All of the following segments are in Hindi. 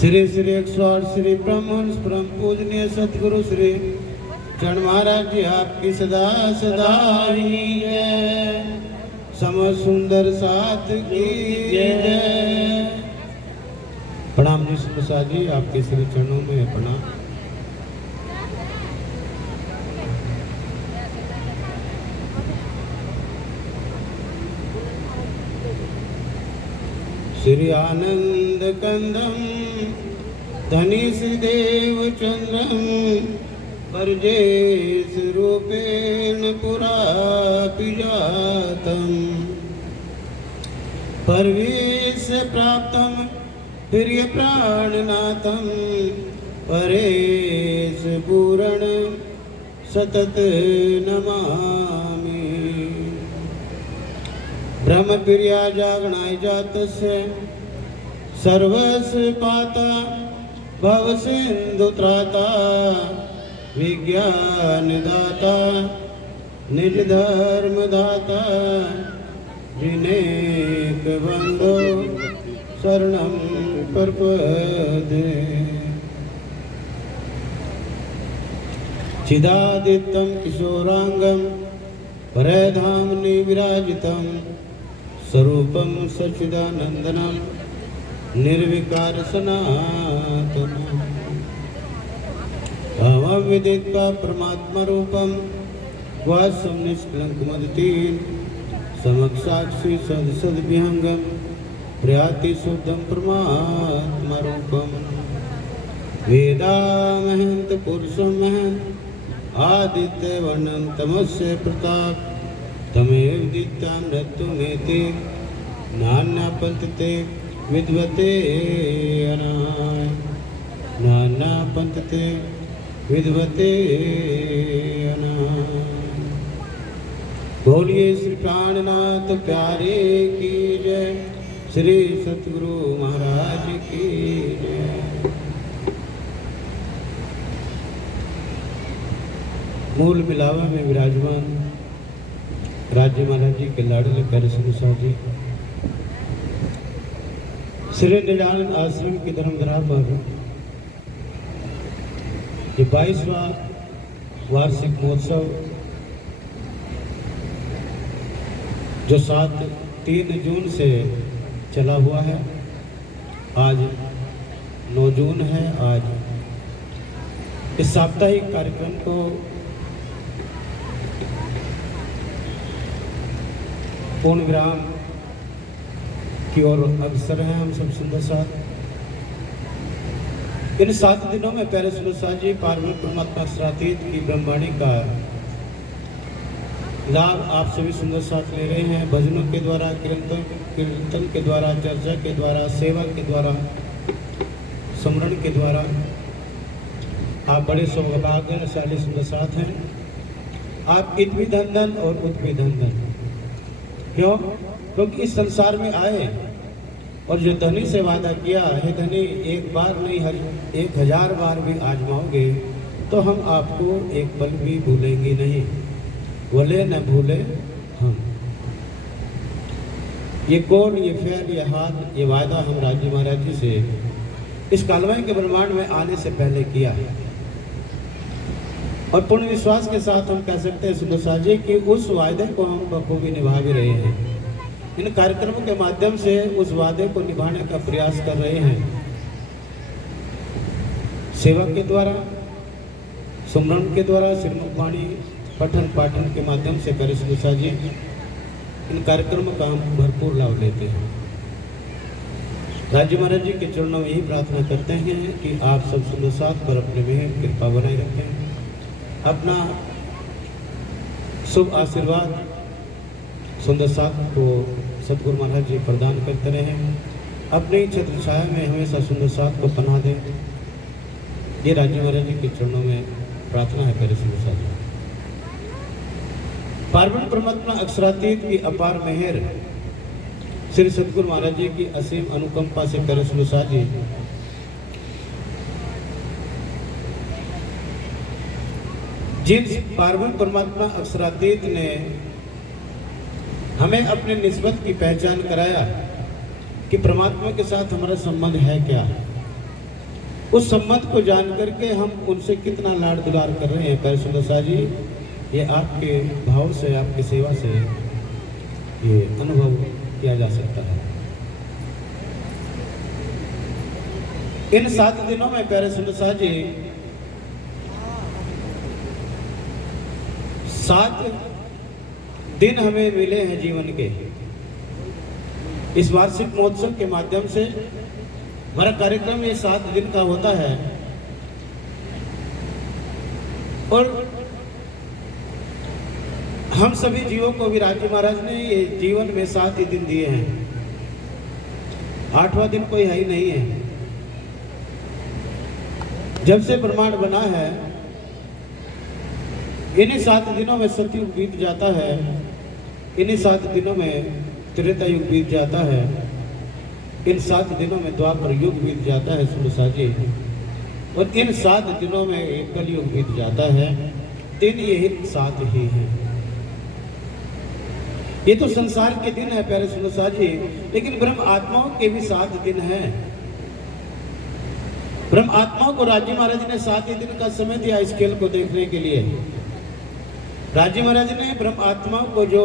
श्री श्री 108 श्री ब्रह्मंस परम पूजनीय सतगुरु श्री चरण महाराज जी आपकी सदा सदा ही जय। सम सुंदर साथ की जय। प्रणाम जी प्रसाद जी, आपके श्री चरणों में प्रणाम। श्री आनंद कंदम धनी श्री देव चंद्रम परजेश रूपेण पुरा पिजातम परवेश प्राप्तम प्रिय प्राणनाथम परेश पूरण सतत नमामि। ब्रह्म प्रिया जागणाय जातस्य सर्वस पाता भव सिंधु त्राता विज्ञान दाता निज धर्म दाता जिनेक बंधो शरणं प्रपद्ये। चिदादित्यं किशोरांगं परधामनि विराजितं स्वरूपं सच्चिदानंदनं निर्विकार सनातनं अविदित्वा परमात्मा रूपं वासं निष्कलंकमदितीन् समक्षाक्षि सदसद्विहंगं प्रयाति शुद्धं परमात्मा रूपं। वेदामहंत पुरुषं महंत आदित्य वर्णं तमस्य प्रताप तमेव दित्यामृतमेते नान्यपन्थिते विद्वते अनाय नान्यपन्थिते विद्वते अनाय। बोलिए श्री प्राणनाथ प्यारे की जय। श्री सतगुरु महाराज की जय। मूल मिलावा में विराजमान राज्य महाराज जी के लाडले प्यारे सुरसा जी श्री निजानंद आश्रम की धर्मधरा पर ये 22वां वार्षिक महोत्सव जो 3 जून से चला हुआ है, आज 9 जून है। आज इस साप्ताहिक कार्यक्रम को पूर्ण विराम की ओर अग्रसर हैं हम सब सुंदर साथ। इन 7 दिनों में प्यारे सुंदर साथ जी पार्वती परमात्मा अक्षरातीत की ब्रह्मवाणी का लाभ आप सभी सुंदर साथ ले रहे हैं। भजनों के द्वारा, कीर्तन के द्वारा, चर्चा के द्वारा, सेवा के द्वारा, स्मरण के द्वारा आप बड़े सौभाग्यशाली सुंदर साथ हैं। आप इत भी धन धन और उत भी धन धन। क्यों? क्योंकि इस संसार में आए और जो धनी से वादा किया है, धनी एक बार नहीं 1000 बार भी आजमाओगे तो हम आपको एक पल भी भूलेंगे नहीं। बोले न भूले हम। ये कौन, ये फेर, ये हाथ, ये वादा हम राज्य महाराज जी से इस कालवाई के ब्रह्मांड में आने से पहले किया है। और पूर्ण विश्वास के साथ हम कह सकते हैं सुबह जी कि उस वायदे को हम बखूबी निभा भी रहे हैं। इन कार्यक्रमों के माध्यम से उस वादे को निभाने का प्रयास कर रहे हैं। सेवा के द्वारा, सुमरन के द्वारा, श्रीमद् वाणी पठन पाठन के माध्यम से प्यारे सुबह जी इन कार्यक्रमों का हम भरपूर लाभ लेते हैं। राज्य महाराज जी के चरणों में यही प्रार्थना करते हैं कि आप सब सुंदर साथ पर अपने में कृपा बनाए रखें। अपना शुभ आशीर्वाद सुंदर साथ को सतगुरु महाराज जी प्रदान करते रहें। अपनी छत्र छाया में हमेशा सुंदर साथ को पनाह दें। ये राज्य महाराज जी के चरणों में प्रार्थना है। प्यारे सुंदर साथ पार्वती परमात्मा अक्षरातीत की अपार मेहर, श्री सतगुरु महाराज जी की असीम अनुकंपा से प्यारे सुंदर साथ जी जिन पार्वती परमात्मा अक्षरातीत ने हमें अपने निस्बत की पहचान कराया कि परमात्मा के साथ हमारा संबंध है क्या। उस संबंध को जान करके हम उनसे कितना लाड दुलार कर रहे हैं प्यारे सुंदर साथ जी, ये आपके भाव से, आपकी सेवा से ये अनुभव किया जा सकता है। इन 7 दिनों में प्यारे सुंदर साथ जी 7 दिन हमें मिले हैं जीवन के। इस वार्षिक महोत्सव के माध्यम से हमारा कार्यक्रम ये 7 दिन का होता है और हम सभी जीवों को भी राजी महाराज ने ये जीवन में 7 ही दिन दिए हैं। 8वां दिन कोई है ही नहीं है। जब से ब्रह्मांड बना है इन्हीं 7 दिनों में सतयुग बीत जाता है, इन्हीं 7 दिनों में त्रेता युग बीत जाता है, इन 7 दिनों में द्वापर युग बीत जाता है सुरसा जी, और इन 7 दिनों में एक कलयुग बीत जाता है। दिन यही 7 ही हैं। ये तो संसार के दिन है प्यारे सुरसा जी, लेकिन ब्रह्म आत्माओं के भी 7 दिन हैं। ब्रह्म आत्माओं को राजी महाराज ने 7 ही दिन का समय दिया इस खेल को देखने के लिए। राजी महाराज ने ब्रह्म आत्माओं को जो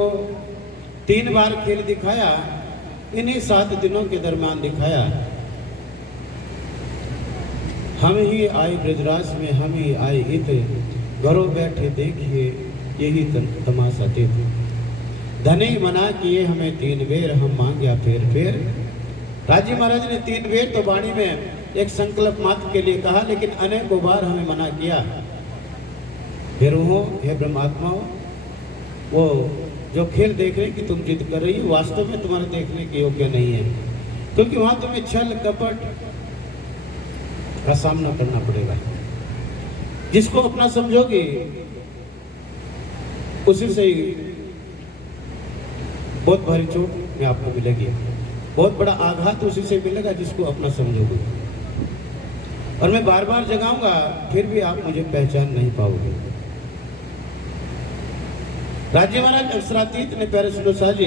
3 बार खेल दिखाया, इन्हीं 7 दिनों के दरमियान दिखाया। हम ही आए ब्रजराज में, हम ही आए इत, घरों बैठे देखिए यही तमाशा देखो। धनी मना किए हमें 3 बेर, हम मांग्या फेर। राजी महाराज ने 3 बेर तो वाणी में एक संकल्प मात्र के लिए कहा, लेकिन अनेकों बार हमें मना किया। फिर वो हे ब्रह्मात्माओं, वो जो खेल देख रहे कि तुम जिद कर रही हो वास्तव में तुम्हारे देखने के योग्य नहीं है, क्योंकि वहां तुम्हें छल कपट का सामना करना पड़ेगा। जिसको अपना समझोगे उसी से ही बहुत भारी चोट में आपको मिलेगी, बहुत बड़ा आघात उसी से मिलेगा जिसको अपना समझोगे। और मैं बार बार जगाऊंगा फिर भी आप मुझे पहचान नहीं पाओगे। राज्य महाराज अक्षरातीत ने प्यारे सुरसा जी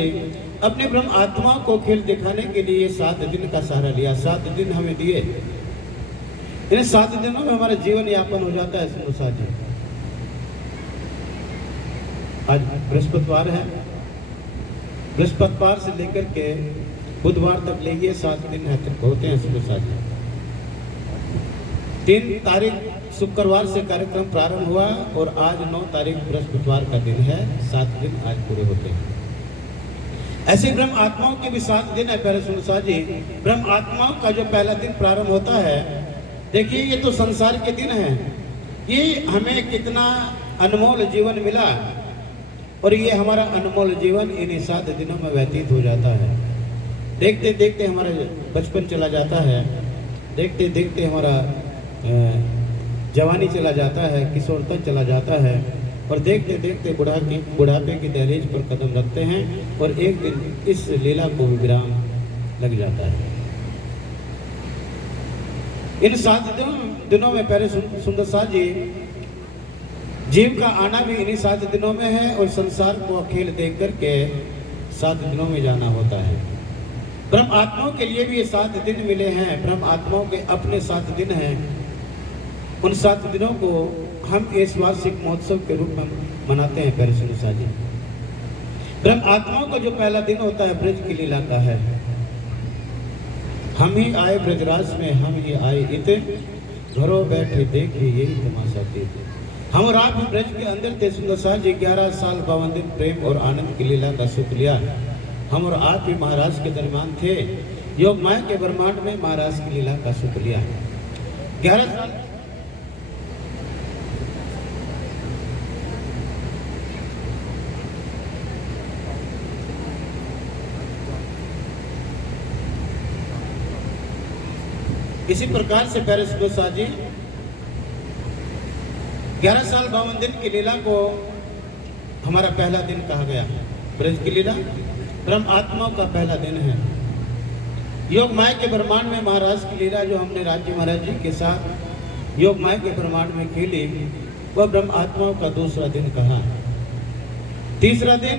अपने ब्रह्म आत्मा को खेल दिखाने के लिए 7 दिन का सहारा लिया। 7 दिन हमें दिए। इन 7 दिनों में हमारा जीवन यापन हो जाता है सुरसा जी। आज बृहस्पतिवार है, बृहस्पतिवार से लेकर के बुधवार तक लेंगे 7 दिन होते हैं सुरसा जी। 3 तारीख शुक्रवार से कार्यक्रम प्रारंभ हुआ और आज 9 तारीख बृहस्पतिवार का दिन है। 7 दिन आज पूरे होते हैं। ऐसे ब्रह्म आत्माओं के भी 7 दिन है प्यारे सुरसा जी। ब्रह्म आत्माओं का जो पहला दिन प्रारंभ होता है, देखिए ये तो संसार के दिन है। ये हमें कितना अनमोल जीवन मिला और ये हमारा अनमोल जीवन इन्हीं 7 दिनों में व्यतीत हो जाता है। देखते देखते हमारा बचपन चला जाता है, देखते देखते हमारा जवानी चला जाता है, किशोरता चला जाता है, और देखते देखते बुढ़ापे की दहलीज पर कदम रखते हैं और एक दिन इस लीला को विराम लग जाता है। इन 7 दिनों में प्यारे सुंदर साथ जी जीव का आना भी इन्हीं 7 दिनों में है और संसार को अकेले देख करके 7 दिनों में जाना होता है। ब्रह्म आत्माओं के लिए भी ये 7 दिन मिले हैं। ब्रह्म आत्माओं के अपने 7 दिन हैं। उन 7 दिनों को हम इस वार्षिक महोत्सव के रूप में मनाते हैं प्यारे सुरसा जी। ब्रह्म आत्माओं का जो पहला दिन होता है ब्रज की लीला का है। हम ही आए ब्रजराज में, हम ही आए इत, घरों बैठे देखिए यही तमाशा देखिए। हम और आप ब्रज के अंदर थे सुंदर साथ जी। 11 साल 52 दिन प्रेम और आनंद की लीला का सुख लिया। हम और आप ही महाराज के दरमियान थे। योग माया के ब्रह्मांड में महाराज की लीला का सुख लिया। 11 साल इसी प्रकार से प्यारे सुरसा जी 11 साल 52 दिन की लीला को हमारा पहला दिन कहा गया। ब्रज की लीला ब्रह्म आत्माओं का पहला दिन है। योग माया के ब्रह्मांड में महाराज की लीला जो हमने राज्य महाराज जी के साथ योग माया के ब्रह्मांड में खेली, वह ब्रह्म आत्माओं का दूसरा दिन कहा। तीसरा दिन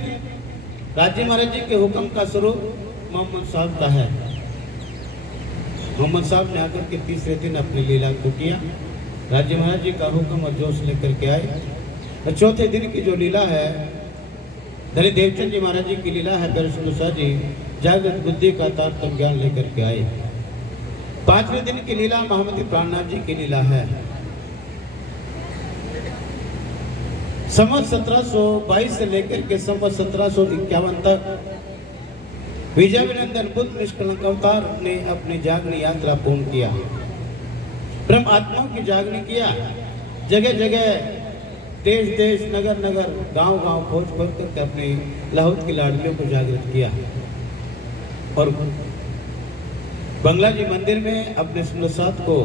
राज्य महाराज जी के हुक्म का स्वरूप मोहम्मद साहब का है। मोहम्मद साहब ने आकर के तीसरे दिन अपनी लीला को किया। राज्य महाराज जी का हुक्म और जोश लेकर के आए। और चौथे दिन की जो लीला है धनी देवचंद जी महाराज जी की लीला है, प्यारे सुंदर साथ जी जागृत बुद्धि का तारतम्य ज्ञान लेकर के आए। पांचवें दिन की लीला महामती प्राणनाथ जी की लीला है। संवत 1722 से लेकर के संवत 1751 तक विजय विनंदन बुद्ध निष्कलंक अवतार ने अपनी जागनी यात्रा पूर्ण किया। ब्रह्म आत्माओं की जागनी किया। जगह जगह देश देश नगर नगर गांव गांव खोज खोज करके अपनी लाहौत की लाडलियों को जागृत किया। और बंगला जी मंदिर में अपने सुंदर साथ को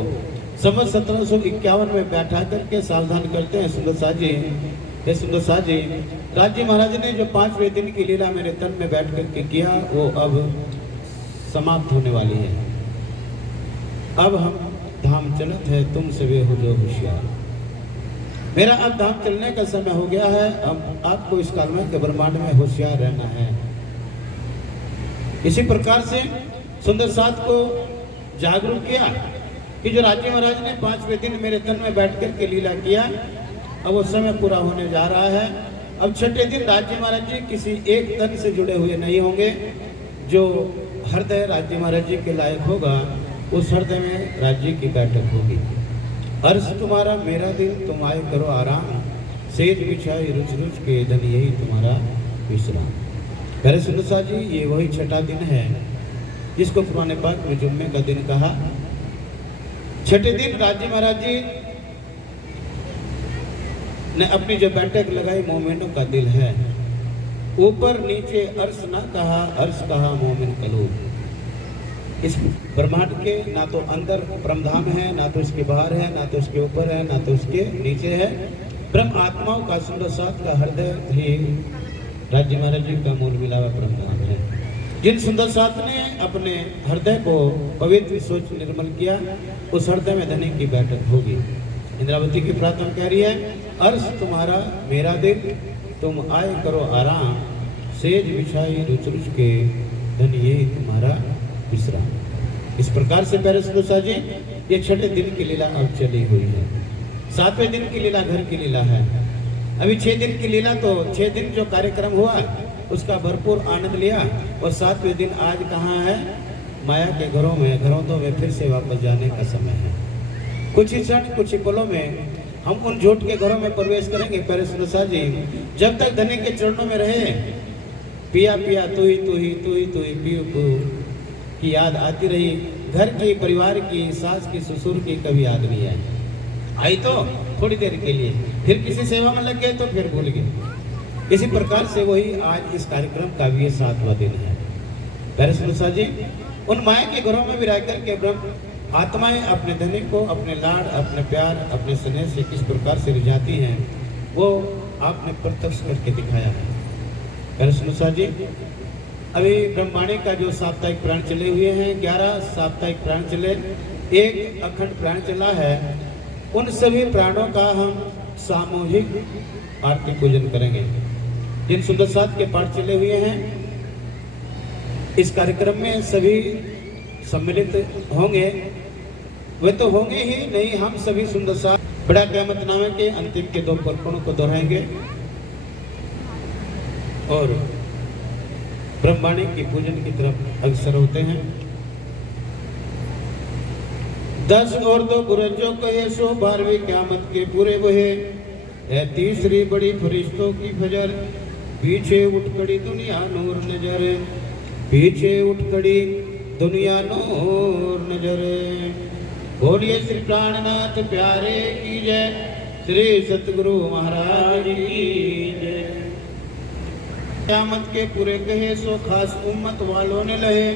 संवत 1751 में बैठा करके सावधान करते हैं। सुंदर साथ जी, ये सुंदर साथ जी, राज्य महाराज ने जो 5वें दिन की लीला मेरे तन में बैठ करके किया वो अब समाप्त होने वाली है। अब हम धाम चलत है, तुम सवे हो जो होशियार। मेरा अब धाम चलने का समय हो गया है। अब आपको इस काल में के ब्रह्मांड में होशियार रहना है। इसी प्रकार से सुंदर साथ को जागरूक किया कि जो राज्य महाराज ने 5वें दिन मेरे तन में बैठ कर के लीला किया, अब वो समय पूरा होने जा रहा है। अब छठे दिन राज्य महाराज जी किसी एक तन से जुड़े हुए नहीं होंगे। जो हृदय राज्य महाराज जी के लायक होगा उस हृदय में राज्य की बैठक होगी। अर्श तुम्हारा मेरा दिल, तुम आए करो आराम, सेज बिछाई रुच रुच के धन यही तुम्हारा विश्राम। प्यारे सुंदर साथ जी, ये वही छठा दिन है जिसको कुरान पाक में जुम्मे का दिन कहा। छठे दिन राज्य महाराज जी ने अपनी जो बैठक लगाई मोमिनों का दिल है। ऊपर नीचे अर्श ना कहा, अर्श कहा मोमिन कलूब। इस ब्रह्मांड के ना तो अंदर ब्रह्मधाम है, ना तो इसके बाहर है, ना तो इसके ऊपर है, ना तो इसके नीचे है। ब्रह्म आत्माओं का सुंदर साथ का हृदय ही राज्य महाराज जी का मूल मिलावा ब्रह्मधाम है। जिन सुंदर साथ ने अपने हृदय को पवित्र सोच निर्मल किया, उस हृदय में धनी की बैठक होगी। इंद्रावती की प्रार्थना कह रही है, अर्श तुम्हारा मेरा दिल, तुम आए करो आराम, सेज बिछाई रुच रुच के धन यही तुम्हारा विश्राम। इस प्रकार से प्यारे सुंदर जी ये छठे दिन की लीला अब चली हुई है। 7वें दिन की लीला घर की लीला है। अभी 6 दिन की लीला, तो 6 दिन जो कार्यक्रम हुआ उसका भरपूर आनंद लिया। और 7वें दिन आज कहाँ है? माया के घरों में, घरों में फिर से वापस जाने का समय है। कुछ ही क्षण, कुछ ही पलों में हम उन झूठ के घरों में प्रवेश करेंगे। प्यारे सुंदर जी, जब तक धनी के चरणों में रहे, पिया पिया तू ही तू ही तू ही तू ही पियो की याद आती रही। घर की, परिवार की, सास की, ससुर की कभी याद नहीं आई तो थोड़ी देर के लिए, फिर किसी सेवा में लग गए तो फिर भूल गए। इसी प्रकार से वही आज इस कार्यक्रम का भी 7वां दिन है। प्यारे सुंदर जी, उन माया के घरों में भी रह करके ब्रह्म आत्माएं अपने धनी को अपने लाड, अपने प्यार, अपने स्नेह से किस प्रकार से रिझाती हैं, वो आपने प्रत्यक्ष करके दिखाया है। प्यारे सुंदर जी, अभी ब्रह्मवाणी का जो साप्ताहिक प्राण चले हुए हैं, 11 साप्ताहिक प्राण चले, 1 अखंड प्राण चला है। उन सभी प्राणों का हम सामूहिक आरती पूजन करेंगे। जिन सुंदर साथ के पाठ चले हुए हैं, इस कार्यक्रम में सभी सम्मिलित होंगे। वे तो होंगे ही नहीं, हम सभी सुंदर साथ बड़ा क़यामत नामे के अंतिम के 2 प्रकरणों को दोहराएंगे और ब्रह्मवाणी की पूजन की तरफ अग्रसर होते हैं। 10 और 2 बुरजों कहे सो 12वीं क़यामत के पूरे बहे। है तीसरी बड़ी फरिश्तों की फजर, पीछे उठ खड़ी दुनिया नूर नजर, पीछे उठ खड़ी दुनिया नूर नजर। बोलिए श्री प्राणनाथ प्यारे की जय, श्री सतगुरु महाराज की जय। क़यामत के पूरे कहे सो खास उम्मत वालों ने लहे,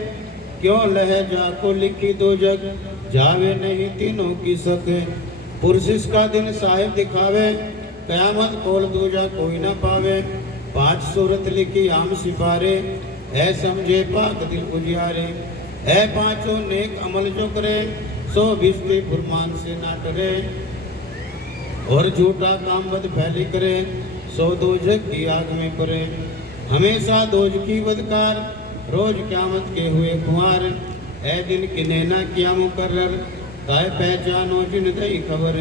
क्यों लहे जाको लिखी 2 जग, जावे नहीं तीनों की सके। पुरसिस का दिन साहिब दिखावे, क़यामत खोल दूजा कोई ना पावे। 5 सूरत लिखी आम सिपारे, ऐ समझे पाक दिल उजियारे। ऐ 5 नेक अमल जो करे, सो बिस्ते फुरमान से ना करे। और झूठा काम बद फैली करे, सो 2 जग की आग में पड़े। हमेशा दोज की बदकार, रोज क़यामत के हुए खुआर। ए दिन किने ना किया मुकर्रर ताय पहचानो जिन दई खबर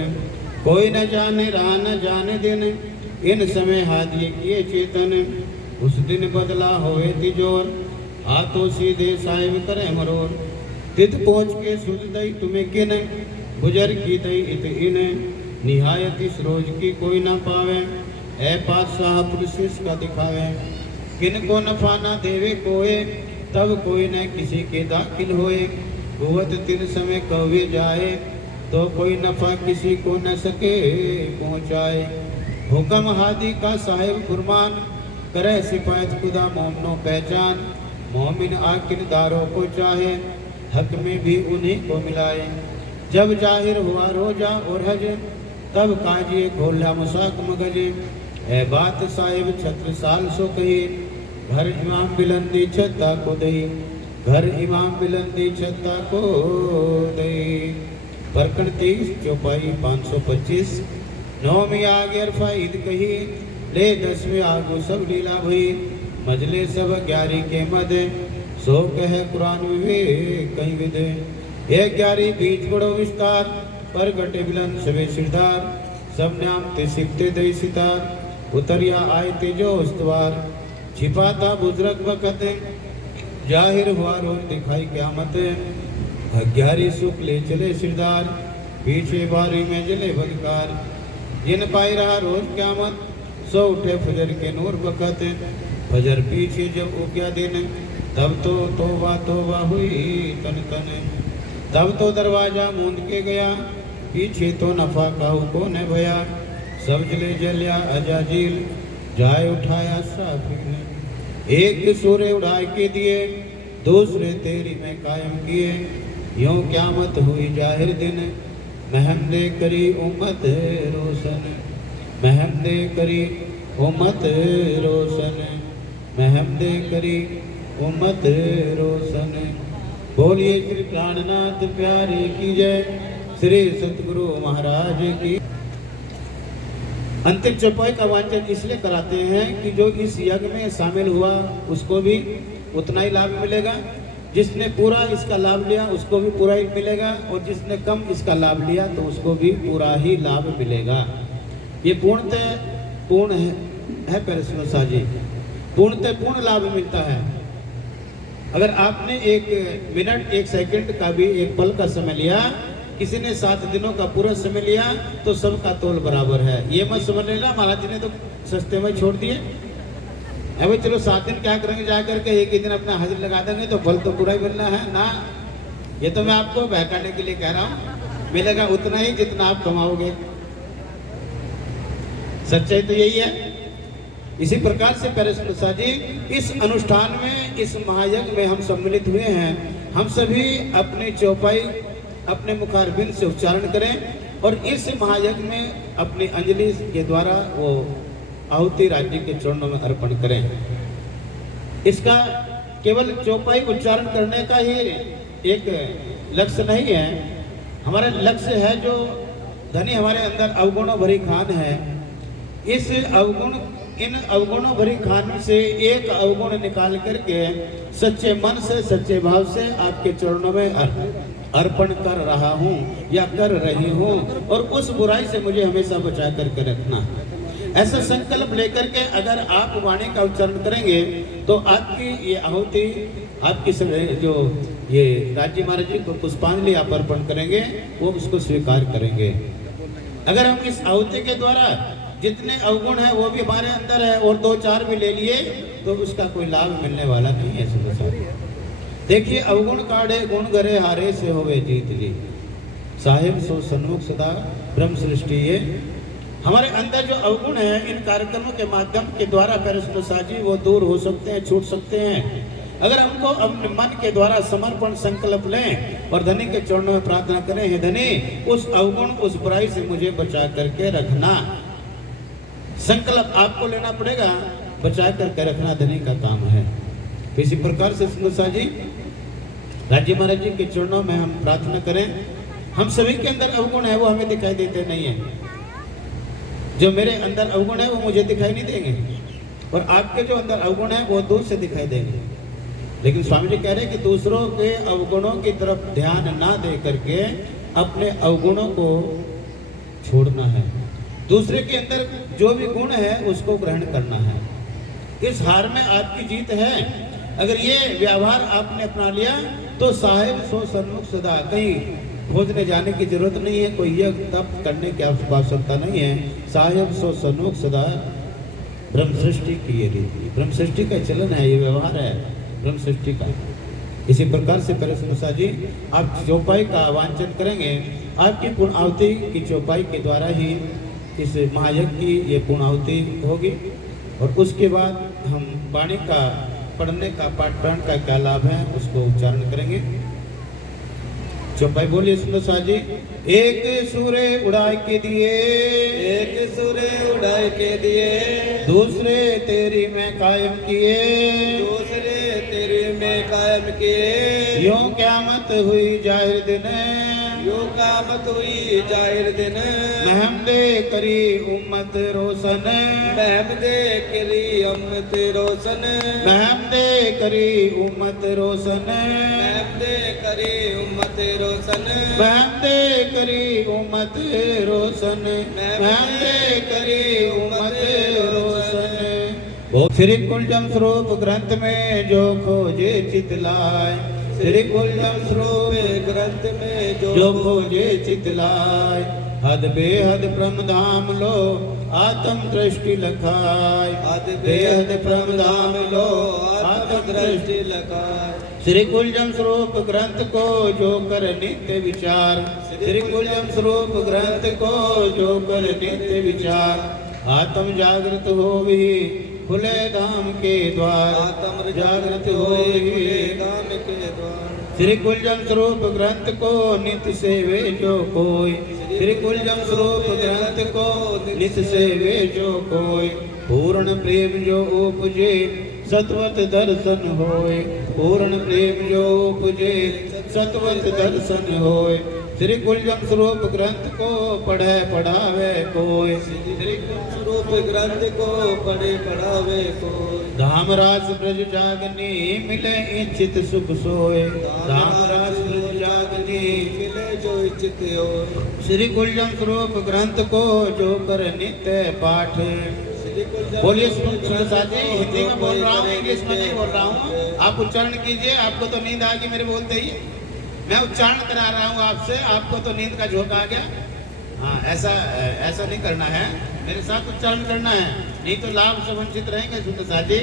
कोई न जाने राह न जाने दिन इन समय हादिए किए चेतन उस दिन बदला होए तिजोर हाथों सीधे साहिब करे मरोर तित पहुँच के सुध दई तुम्हें किन गुजर की दई इत इन निहायत इस रोज की कोई ना पावे ऐ पातशाह पुरुष का दिखावे किन को नफा ना देवे कोए तब कोई न किसी के दाखिल होए कुवत तिन समय कवे जाए तो कोई नफा किसी को न सके पहुँचाए हुक्म हादी का साहिब फुरमान करे सिपायत खुदा मोमनो पहचान मोमिन आखिर दारों को चाहे हक में भी उन्हीं को मिलाए जब जाहिर हुआ रोजा और हज तब काजिए खोला मुसाक मगज है बात साहिब छत्र साल सो कही घर इमाम बिलंदी छत्ता को दई घर इमाम बिलंदी छत्ता को दई परकन 23 चौपाई 525 नौवीं आगे अरफा ईद कही ले 10वें आगो सब लीला भई मजले सब 11 के मद सो कह कुरान विवेक कहीं विदे 11 बीच बड़ो विस्तार पर गटे बिलन सवे सिरदार सब नाम ते सिकते दई सितार उतरिया आए ते जो उस्तवार छिपाता बुजुर्ग वक़्त जाहिर हुआ रोज दिखाई क़यामत 11 सुख ले चले सिरदार पीछे बारी में जले बदकार जिन पाई रहा रोज क़यामत सो उठे फजर के नूर वक़्त फजर पीछे जब उगया दिन तब तो तोबा हुई तन तन तब तो दरवाजा मूंद के गया पीछे तो नफा काहू को न भया सब जले जलिया अजाजील जाए उठाया साफिर ने एक सूर्य उड़ाए के दिए दूसरे तेरी में कायम किए यूं क़यामत हुई जाहिर दिन महमदे करी उम्मत रोशन महमदे करी उम्मत रोशन महमदे करी उम्मत रोशन बोलिए श्री प्राणनाथ प्यारे की जय श्री सतगुरु महाराज की। अंतिम चौपाई का वांचन इसलिए कराते हैं कि जो इस यज्ञ में शामिल हुआ उसको भी उतना ही लाभ मिलेगा, जिसने पूरा इसका लाभ लिया उसको भी पूरा ही मिलेगा और जिसने कम इसका लाभ लिया तो उसको भी पूरा ही लाभ मिलेगा। ये पूर्ण है प्यारे साहब जी, पूर्ण लाभ मिलता है। अगर आपने 1 मिनट 1 सेकंड का भी एक पल का समय लिया, किसी ने 7 दिनों का पूरा समय लिया तो सबका तोल बराबर है। ये मत समझ लेना महाराज जी ने तो सस्ते में छोड़ दिए। अभी चलो 7 दिन क्या करेंगे, जा करके एक ही दिन अपना हाजिर लगा देंगे तो फल तो पूरा ही मिलना है ना। ये तो मैं आपको बहकाने के लिए कह रहा हूँ, मिलेगा उतना ही जितना आप कमाओगे। सच्चाई तो यही है। इसी प्रकार से प्यारे प्रसाद जी इस अनुष्ठान में, इस महायज्ञ में हम सम्मिलित हुए हैं। हम सभी अपनी चौपाई अपने मुखारबिंद से उच्चारण करें और इस महायज्ञ में अपनी अंजलि के द्वारा वो आहुति राज्य के चरणों में अर्पण करें। इसका केवल चौपाई उच्चारण करने का ही एक लक्ष्य नहीं है। हमारा लक्ष्य है जो धनी हमारे अंदर अवगुणों भरी खान है, इस इन अवगुणों भरी खान से एक अवगुण निकाल करके सच्चे मन से सच्चे भाव से आपके चरणों में अर्पण कर रहा हूँ या कर रही हूँ और उस बुराई से मुझे हमेशा बचा करके रखना। ऐसा संकल्प लेकर के अगर आप वाणी का उच्चारण करेंगे तो आपकी ये आहुति, आपकी जो ये राज्य महाराज जी को पुष्पांजलि आप अर्पण करेंगे वो उसको स्वीकार करेंगे। अगर हम इस आहुति के द्वारा जितने अवगुण है वो भी हमारे अंदर है और 2-4 भी ले लिए तो उसका कोई लाभ मिलने वाला नहीं है। देखिए अवगुण काढ़े गुण गरे हारे से होवे जीत जी साहिब सो सन्मुख सदा ब्रह्म सृष्टि। ये हमारे अंदर जो अवगुण है इन कार्यक्रमों के माध्यम के द्वारा जी वो दूर हो सकते हैं, छूट सकते हैं। अगर हमको अपने मन के द्वारा समर्पण संकल्प लें और धनी के चरणों में प्रार्थना करें, हे धनी उस अवगुण उस बुराई से मुझे बचा करके रखना। संकल्प आपको लेना पड़ेगा, बचा करके रखना धनी का काम है। इसी प्रकार से जी राज्य महाराज जी के चरणों में हम प्रार्थना करें। हम सभी के अंदर अवगुण है वो हमें दिखाई देते नहीं है। जो मेरे अंदर अवगुण है वो मुझे दिखाई नहीं देंगे और आपके जो अंदर अवगुण है वो दूर से दिखाई देंगे। लेकिन स्वामी जी कह रहे हैं कि दूसरों के अवगुणों की तरफ ध्यान ना दे करके अपने अवगुणों को छोड़ना है, दूसरे के अंदर जो भी गुण है उसको ग्रहण करना है। इस हार में आपकी जीत है। अगर ये व्यवहार आपने अपना लिया तो साहेब सो सन्मुख सदा, कहीं खोजने जाने की जरूरत नहीं है, कोई यज्ञ तप करने की आवश्यकता नहीं है। साहेब सो सन्मुख सदा ब्रह्म सृष्टि की ये रीति, ब्रह्म सृष्टि का चलन है, ये व्यवहार है ब्रह्म सृष्टि का। इसी प्रकार से परसनुषा जी आप चौपाई का वांछन करेंगे, आपकी पूर्णाहुति की चौपाई के द्वारा ही इस महायज्ञ की ये पूर्णाहुति होगी। और उसके बाद हम वाणी का पढ़ने का पाठपढ़ का क्या लाभ है उसको उच्चारण करेंगे। चौपाई बोलिए सुनो जी। एक सूरे उड़ाए के दिए, एक सूरे उड़ाए के दिए, दूसरे तेरी में कायम किए, दूसरे तेरे में कायम किए। यूं क़यामत हुई जाहिर दिन, यूं क़यामत हुई जाहिर दिन। महमदे करी उम्मत रोशन, महमदे करी उम्मत रोशन, महमदे करी उम्मत रोशन, महमदे करी उम्मत रोशन, महमदे करी उम्मत रोशन, महमदे करी उम्मत रोशन। श्री कुलजम स्वरूप ग्रंथ में जो खोजे चितलाय, श्री कुलजम स्वरूप ग्रंथ में जो खोजे चितलाय, हद बेहद ब्रह्म धाम लो आत्म दृष्टि लखाय, हद बेहद ब्रह्म धाम लो आत्म दृष्टि लखाय। श्री कुलजम स्वरूप ग्रंथ को जो कर नित्य विचार, श्री कुलजम स्वरूप ग्रंथ को जो कर नित्य विचार, आत्म जागृत हो भी खुले धाम के द्वार, आत्म जागृत हो भी धाम के द्वार। श्री कुलजम स्वरूप ग्रंथ को नित्य सेवे जो कोई, श्री कुलजम स्वरूप ग्रंथ को नित्य सेवे जो कोई, पूर्ण प्रेम जो उपजे सतवत दर्शन होए, पूर्ण प्रेम जो उपजे सतवत दर्शन होए। श्री कुलजम स्वरूप ग्रंथ को पढ़े पढ़ावे कोई, श्री स्वरूप ग्रंथ को पढ़े पढ़ावे कोई। धाम रास ब्रज जागनी मिले इच्छित सुख सोए, धाम रास ब्रज जागनी मिले जो इच्छित हो। श्री कुलजम स्वरूप ग्रंथ को जो कर नित्य पाठ, बोलिए साथी, हिंदी में बोल रहा हूँ, इंग्लिश में नहीं बोल रहा हूँ। आप उच्चारण कीजिए, आपको तो नींद आ गई मेरे बोलते ही, मैं उच्चारण करा रहा हूँ आपसे, आपको तो नींद का झोंका आ गया। हाँ, ऐसा नहीं करना है, मेरे साथ उच्चारण करना है, नहीं तो लाभ से वंचित रहेंगे सुंदर साथी।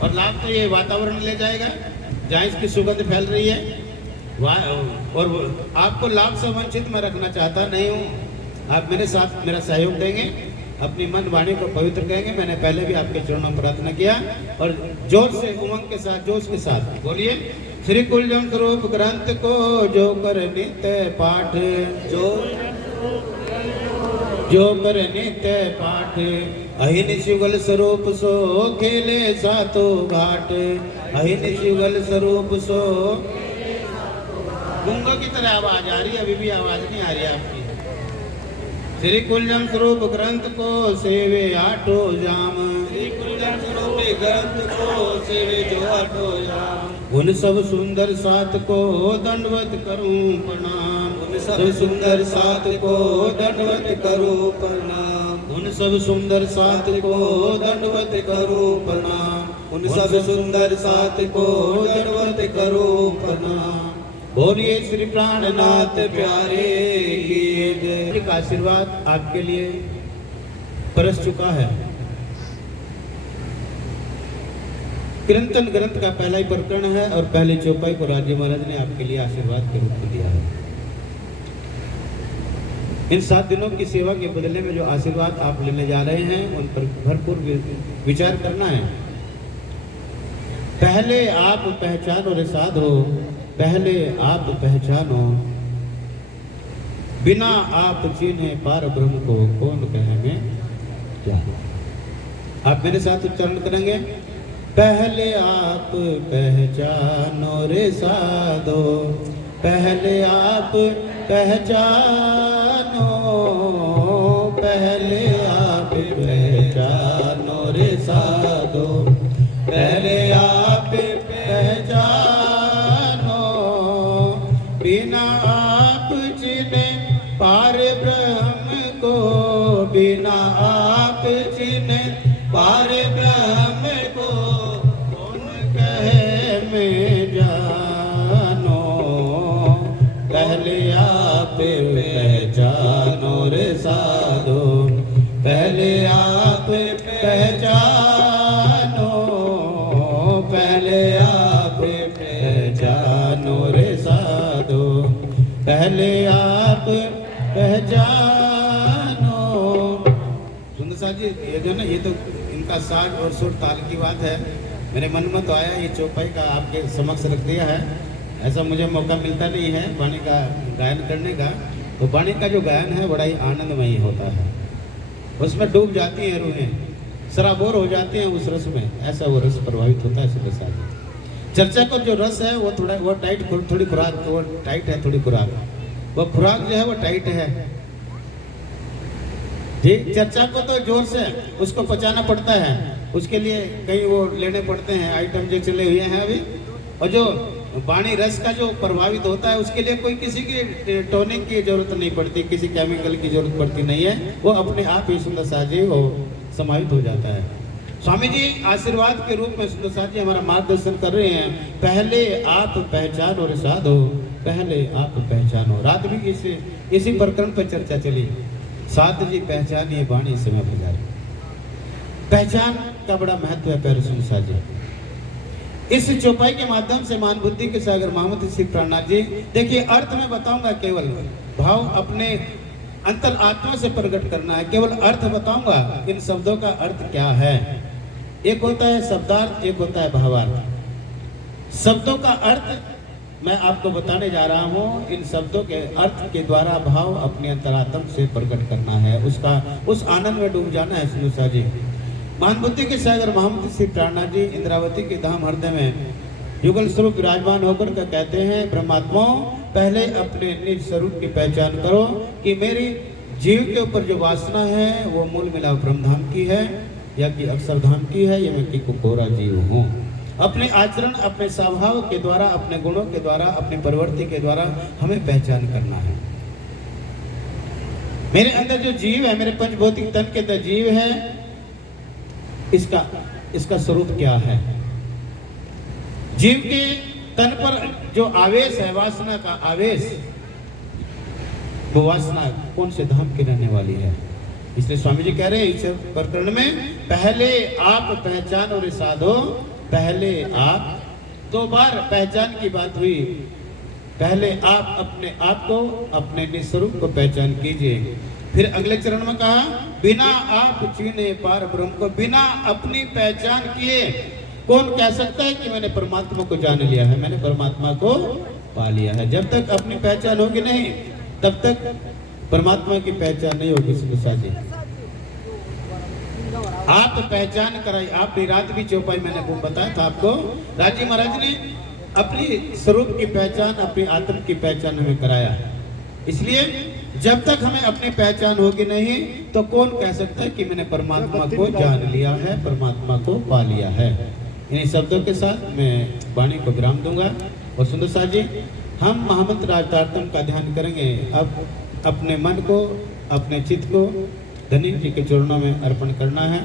और लाभ तो ये वातावरण ले जाएगा जहाँ इसकी सुगंध फैल रही है, और आपको लाभ से वंचित मैं रखना चाहता नहीं हूँ। आप मेरे साथ मेरा सहयोग देंगे, अपनी मन वाणी को पवित्र करेंगे। मैंने पहले भी आपके चरणों में प्रार्थना किया, और जोर से उमंग के साथ जोश के साथ बोलिए। श्री कुलजम स्वरूप ग्रंथ को जो कर नित्य पाठ, जो कर नित्य पाठ, अहिन शिवगल स्वरूप सो खेले सातो घाट, अहिन शिवगल स्वरूप सो। गूंगा की तरह आवाज आ रही है, अभी भी आवाज नहीं आ रही है आपकी। श्री कुलजम स्वरूप ग्रंथ को सेवे आठो जाम, श्री कुलजम स्वरूप ग्रंथ को सेवे जो आठो जाम। उन सब सुंदर सात को दंडवत करूं प्रणाम, उन सब सुंदर सात को दंडवत करूं प्रणाम, उन सब सुंदर सात को दंडवत करूं प्रणाम, उन सब सुंदर सात को दंडवत करूं प्रणाम। बोलिए श्री प्राणनाथ प्यारे की जय। का आशीर्वाद आपके लिए बरस चुका है। कीर्तन ग्रंथ का पहला ही प्रकरण है, और पहली चौपाई को राज्य महाराज ने आपके लिए आशीर्वाद के रूप में दिया है। इन 7 दिनों की सेवा के बदले में जो आशीर्वाद आप लेने जा रहे हैं उन पर भरपूर विचार करना है। पहले आप पहचानो रे साधो, पहले आप पहचानो, बिना आप चिन्हे पार ब्रह्म को कौन कहेंगे क्या। आप मेरे साथ उच्चारण करेंगे। पहले आप पहचानो रे साधो, पहले आप पहचानो, पहले आप पहचानो रे साधो, पहले आप पार ब्रह्म को बिना आप चिन्हे, पार ब्रह्म को कौन कहे मैं जानो, पहले आप पहचानो रे साधो, पहले आप पहचानो, पहले आप पहचानो रे साधो, पहले आप पहचानो। सुंदर साहब जी, ये जो ना, ये तो इनका साज और सुर ताल की बात है। मेरे मन में तो आया ये चौपाई का आपके समक्ष रख दिया है। ऐसा मुझे मौका मिलता नहीं है वाणी का गायन करने का। तो वाणी का जो गायन है बड़ा ही आनंदमयी होता है, उसमें डूब जाती हैं रूहें, सराबोर हो जाते हैं उस रस में, ऐसा वो रस प्रभावित होता है। सुंदर साहब जी, चर्चा का जो रस है वो थोड़ा वो टाइट, थोड़ी खुराक वो टाइट है, थोड़ी खुराक, वो खुराक जो है वो टाइट है जी। चर्चा को तो जोर से उसको पचाना पड़ता है, उसके लिए कई वो लेने पड़ते हैं आइटम जो चले हुए हैं अभी। और जो वाणी रस का जो प्रभावित होता है उसके लिए कोई किसी की टोनिंग की जरूरत नहीं पड़ती, किसी केमिकल की जरूरत पड़ती नहीं है, वो अपने आप ही सुंदर साहब जी वो समाहित हो जाता है। स्वामी जी आशीर्वाद के रूप में सुंदर साहब जी हमारा मार्गदर्शन कर रहे हैं। पहले आप पहचानो रे साधो, पहले आप पहचानो। रात भी इसी प्रकरण पर चर्चा चली। साध जी पहचानिए वाणी समय पधारी। पहचान का बड़ा महत्व है प्यारे सुंदर साहब जी। इस चौपाई के माध्यम से मान बुद्धि के सागर महामती श्री प्राणनाथ जी, देखिए अर्थ में बताऊंगा, केवल भाव अपने अंतर आत्मा से प्रकट करना है, केवल अर्थ बताऊंगा। इन शब्दों का अर्थ क्या है? एक होता है शब्दार्थ, एक होता है भावार्थ। शब्दों का अर्थ मैं आपको बताने जा रहा हूं। इन शब्दों के अर्थ के द्वारा भाव अपने अंतरात्म से प्रकट करना है, उसका उस आनंद में डूब जाना है। सुनुषा जी, महान बुद्धि के सागर महामती श्री प्राणनाथ जी इंद्रावती के धाम हृदय में युगल स्वरूप विराजमान होकर के कहते हैं, ब्रह्मात्माओं पहले अपने निज स्वरूप की पहचान करो कि मेरी जीव के ऊपर जो वासना है वो मूल मिलाप ब्रह्मधाम की है या कि अक्षरधाम की है, या मैं कि कोरा जीव हूँ। अपने आचरण, अपने स्वभाव के द्वारा, अपने गुणों के द्वारा, अपनी प्रवृत्ति के द्वारा हमें पहचान करना है। मेरे अंदर जो जीव है, मेरे पंचभौतिक तन के अंदर जीव है, इसका स्वरूप क्या है? जीव के तन पर जो आवेश है, वासना का आवेश, वो वासना कौन से धाम की रहने वाली है? इसलिए स्वामी जी कह रहे हैं इस प्रकरण में, पहले आप पहचान और साधो, पहले आप, दो बार पहचान की बात हुई। पहले आप अपने आप को, अपने निस्वरूप को पहचान कीजिए। फिर अगले चरण में कहा, बिना आप चीने पार ब्रह्म को, बिना अपनी पहचान किए कौन कह सकता है कि मैंने परमात्मा को जान लिया है, मैंने परमात्मा को पा लिया है? जब तक अपनी पहचान होगी नहीं, तब तक परमात्मा की पहचान नहीं होगी। सुनिशा जी, आप पहचान कराई। आप रात भी चौपाई मैंने वो बताया था आपको, राजी महाराज ने अपनी स्वरूप की पहचान, अपनी आत्म की पहचान हमें कराया। इसलिए जब तक हमें अपनी पहचान होगी नहीं, तो कौन कह सकता है कि मैंने परमात्मा को जान लिया है, परमात्मा को पा लिया है? इन्हीं शब्दों के साथ मैं वाणी को विराम दूंगा। और सुंदर साहब जी, हम महामंत्र राजतारतम का ध्यान करेंगे। अब अपने मन को, अपने चित्त को धनी जी के चरणों में अर्पण करना है।